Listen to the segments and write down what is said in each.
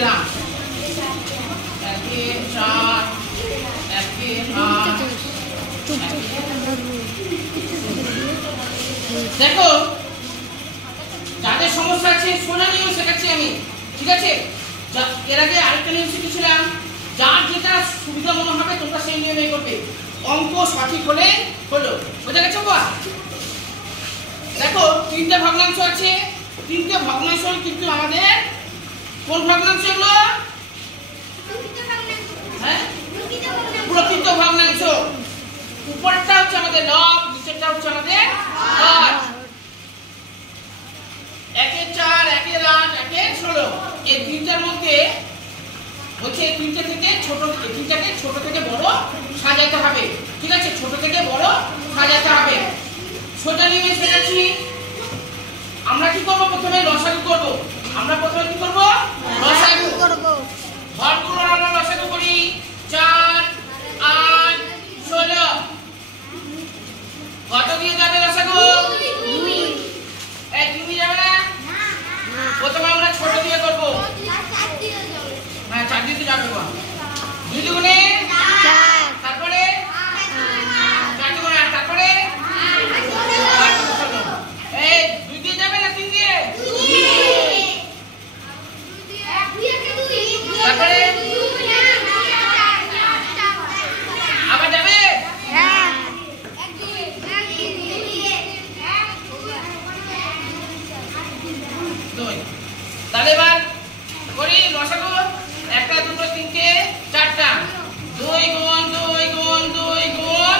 দিলাম, একে 4, একে 8। দেখো যাদের সমস্যা আছে সোজা নিয়ম শেখাচ্ছি আমি, ঠিক আছে? এর আগে আরেকটা নিয়ম শিখেছিলাম, যার যেটা সুবিধা মনে হবে তোমরা সেই নিয়মে করবে। অঙ্ক সঠিক হলে হলো, বোঝা গেছে? দেখো 3টে ভগ্নাংশ আছে, 3টে ভগ্নাংশ কিন্তু আমাদের কোন ভগ্নাংশ এগুলো? হ্যাঁ, প্রকৃত ভগ্নাংশ। উপরটা হচ্ছে আমাদের লব, নিচেরটা হচ্ছে আমাদের হর। 1 এর 4, 1 এর 8, 1 এর 16। এই তিনটার মধ্যে হচ্ছে এই তিনটা থেকে ছোট, এই তিনটাকে ছোট থেকে বড় সাজাতে হবে, ঠিক আছে? ছোট থেকে বড় সাজাতে হবে। সোজা নিয়মে শেখাচ্ছি। আমরা কি করব? প্রথমে লসাগু করব। আমরা প্রথমে কি করব? লসাগু করব। হরগুলোর আমরা লসাগু করি। 4, 8, 16। কত দিয়ে যাবে লসাগু? 2। এই 2 যাবে না? প্রথমে আমরা ছোট দিয়ে করব। হ্যাঁ, 4 দিয়ে যাবে। 2 দুগুণে 4, তারপরে 4 দুগুণে 8, তারপরে 8 16। এই 2 দিয়ে যাবে না 3 দিয়ে? 2 তারপরে আবার যাবে? হ্যাঁ। তাহলে এবার করি লসাগু। 1 টা 2 টা 3 টে 4টা। 2 গুণ 2 গুণ 2 গুণ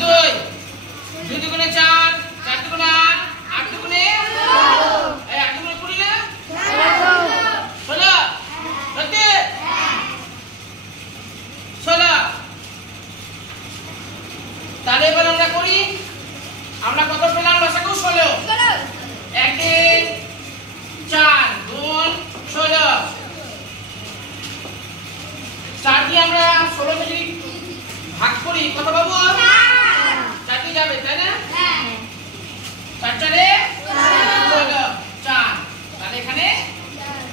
2। 2 দুগুণে 4, 4 দুগুণে 8, 8 দুগুণে 12। এই 8 দুগুণে 20 না? 16। সত্যি? 16। তাহলে এবার আমরা করি, আমরা কত পেলাম লসাগু? 16। 1 এর 4 গুণ 16। 4 দিয়ে আমরা 16 কে যদি ভাগ করি কত পাবো? 4 দিয়ে যাবে, তাই না? 4 4 16, 4। তাহলে এখানে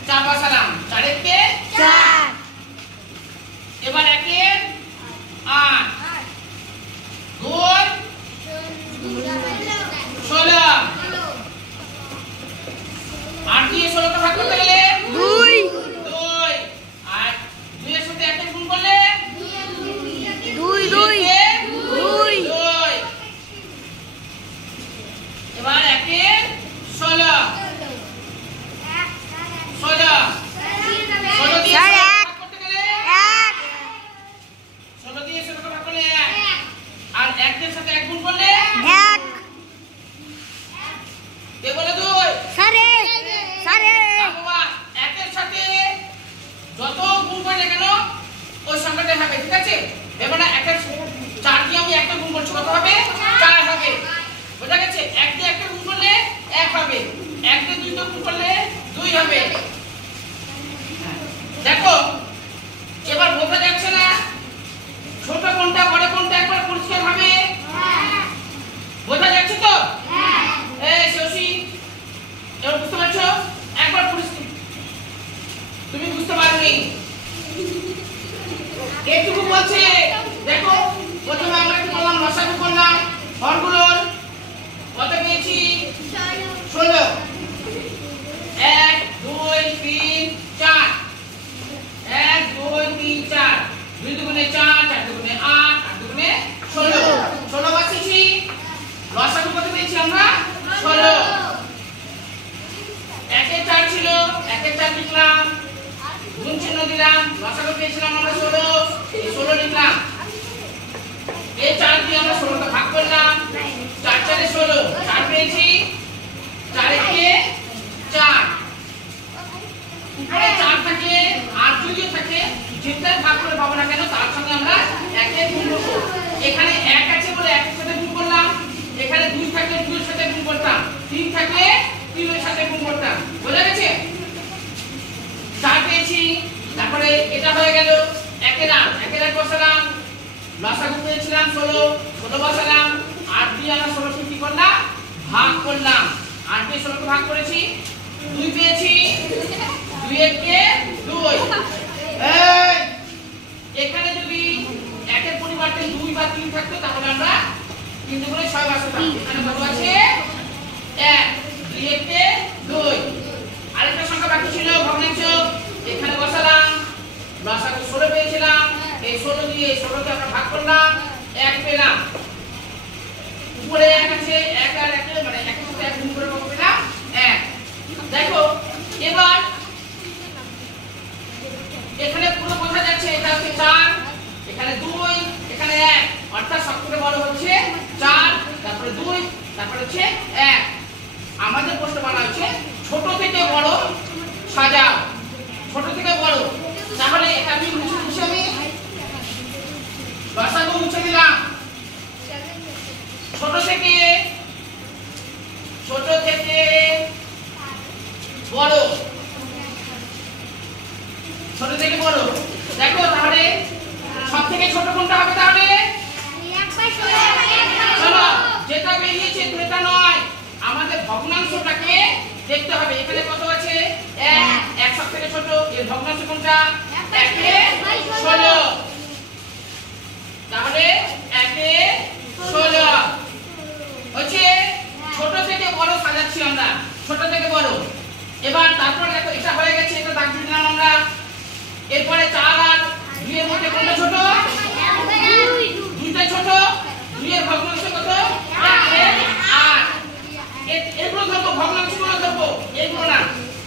4 বসালাম। 4 এর কে 4। এবার 1 এর 8 গুণ 16। 8 দিয়ে 16 কে ভাগ করতে গেলে 2। 2 আর 2 এর সাথে 1 এর গুণ করলে 2 2 2। এবার 1 এর 16 16 16 দিয়ে 16 ভাগ করতে গেলে 1। 16 দিয়ে 16 কে ভাগ করলে 1 আর 1 এর সাথে 1 গুণ করলে 1। কে বলে 2? সারে বাবা 1 এর সাথে যত গুণ করে কেন ওই সংখ্যাটা হবে, ঠিক আছে? এবার না 1 এর 4 দিয়ে আমি 1 টা গুণ করছি, কত হবে? 4 হবে। বোঝা গেছে? 1 দিয়ে 1 টা গুণ করলে 1 হবে, 1 দিয়ে 2 টা গুণ করলে 2 হবে। দেখো এবার বোঝা যাচ্ছে না ছোট কোনটা বড় কোনটা একবার পরিষ্কার হবে? বোঝা যাচ্ছে তো? এই শশী, এবার বুঝতে পারছো? একবার পরিষ্কার তুমি বুঝতে পারোনি, এইটুকু বলছে। দেখো প্রথমে আমরা কি করলাম? লসাগু করলাম। হরগুলোর কত পেয়েছি? 16। 1 2 3 4। 1 2 3 4। 2 দুগুণে 4, 4 দুগুণে 8, 8 দুগুণে 16। 16 বসিয়েছি। লসাগু কত পেয়েছি আমরা? 16। 1 এর 4 ছিল, 1 এর 4 লিখলাম, গুণ চিহ্ন দিলাম। লসাগু পেয়েছিলাম আমরা 16, এই 16 লিখলাম। এই 4 দিয়ে আমরা 16 কে ভাগ করলাম। 4 4 এ 16, 4 পেয়েছি। 4 এর কে 4। উপরে 4 থাকে আর যদি থাকে যেটা ভাগ করে পাবো না কেন তার সঙ্গে আমরা 1 এর গুণ করব। এখানে 1 আছে বলে 1 এর সাথে গুণ করলাম। এখানে 2 থাকলে 2 এর সাথে গুণ করতাম। 3 থাকলে 3 এর সাথে গুণ করতাম। বোঝা গেছে? 4 পেয়েছি, তারপরে এটা হয়ে গেল 1 এর 8, 1 এর 8 বসালাম। লসাগু পেয়েছিলাম 16, 16 বসালাম। 8 দিয়ে আমরা 16 কে কি করলাম? ভাগ করলাম। 8 দিয়ে 16 কে ভাগ করেছি। 2 পেয়েছি, 2 একে 2। এখানে যদি 1 এর পরিবর্তে 2 বা 3 থাকতো তাহলে আমরা 3 দুগুণে 6 বসাতাম। এখানে কত আছে? 1, 2 একে 2। আরেকটা সংখ্যা বাকি ছিল ভগ্নাংশ, এখানে বসালাম, লসাগু 16 পেয়েছিলাম, এই 16 দিয়ে 16 কে আমরা ভাগ করলাম, 1 পেলাম। উপরে 1 আছে, 1 আর 1 মানে 1 এর সাথে 1 গুণ করে কত পেলাম? 1। দেখো এবার এখানে পুরো বোঝা যাচ্ছে এটা হচ্ছে 4, এখানে 2, এখানে 1, অর্থাৎ সবথেকে বড় হচ্ছে 4, তারপরে 2, তারপরে হচ্ছে 1। আমাদের প্রশ্ন বলা হচ্ছে ছোট থেকে বড় সাজাও, ছোট থেকে বড়। তাহলে এটা আমি মুছে আমি লসাগু মুছে দিলাম। ছোট থেকে বড়, ছোট থেকে বড়। দেখো তাহলে সব থেকে ছোট কোনটা হবে? তাহলে চলো, যেটা বেরিয়েছে সেটা নয়, আমাদের ভগ্নাংশটাকে দেখতে হবে। এখানে কত আছে? 1 সব থেকে ছোট, এর ভগ্নাংশ কোনটা? 1 এ 16। তাহলে 1 এ 16 হচ্ছে ছোট থেকে বড় সাজাচ্ছি আমরা, ছোট থেকে বড়। এবার তারপর দেখো এটা হয়ে গেছে, এটা দাগ দিয়ে দিলাম আমরা। এরপরে 4 আর 2 এর মধ্যে কোনটা ছোট? 2টা ছোট। 2 এর ভগ্নাংশ কত? 1 এর 8। এগুলো ধরবো, ভগ্নাংশগুলো ধরবো, এগুলো না,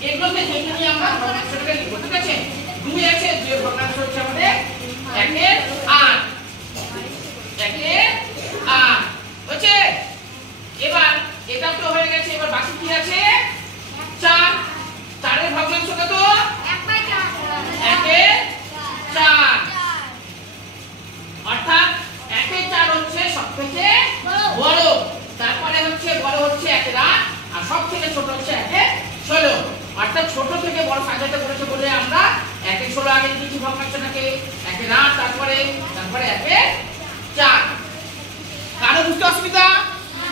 এগুলোকে দেখে নিয়ে আমরা ভগ্নাংশটাকে লিখবো। ঠিক আছে? 2 আছে, 2 এর ভগ্নাংশ হচ্ছে আমাদের 1 এর 8। 1 এর 8 হচ্ছে। এবার এটা তো হয়ে গেছে, এবার বাকি কি আছে? 4। 4 এর ভগ্নাংশ কত? 1 এর 4। অর্থাৎ 1 এর 4 হচ্ছে সবথেকে বড়। তারপরে হচ্ছে বড় হচ্ছে 1 এর 8, আর সবথেকে ছোট হচ্ছে 1 এর 16। অর্থাৎ ছোট থেকে বড় সাজাতে বলেছে বলে আমরা 1 এর 16 আগে লিখেছি ভগ্নাংশটাকে, 1 এর 8, তারপরে 1 এর 4। কারো বুঝতে অসুবিধা?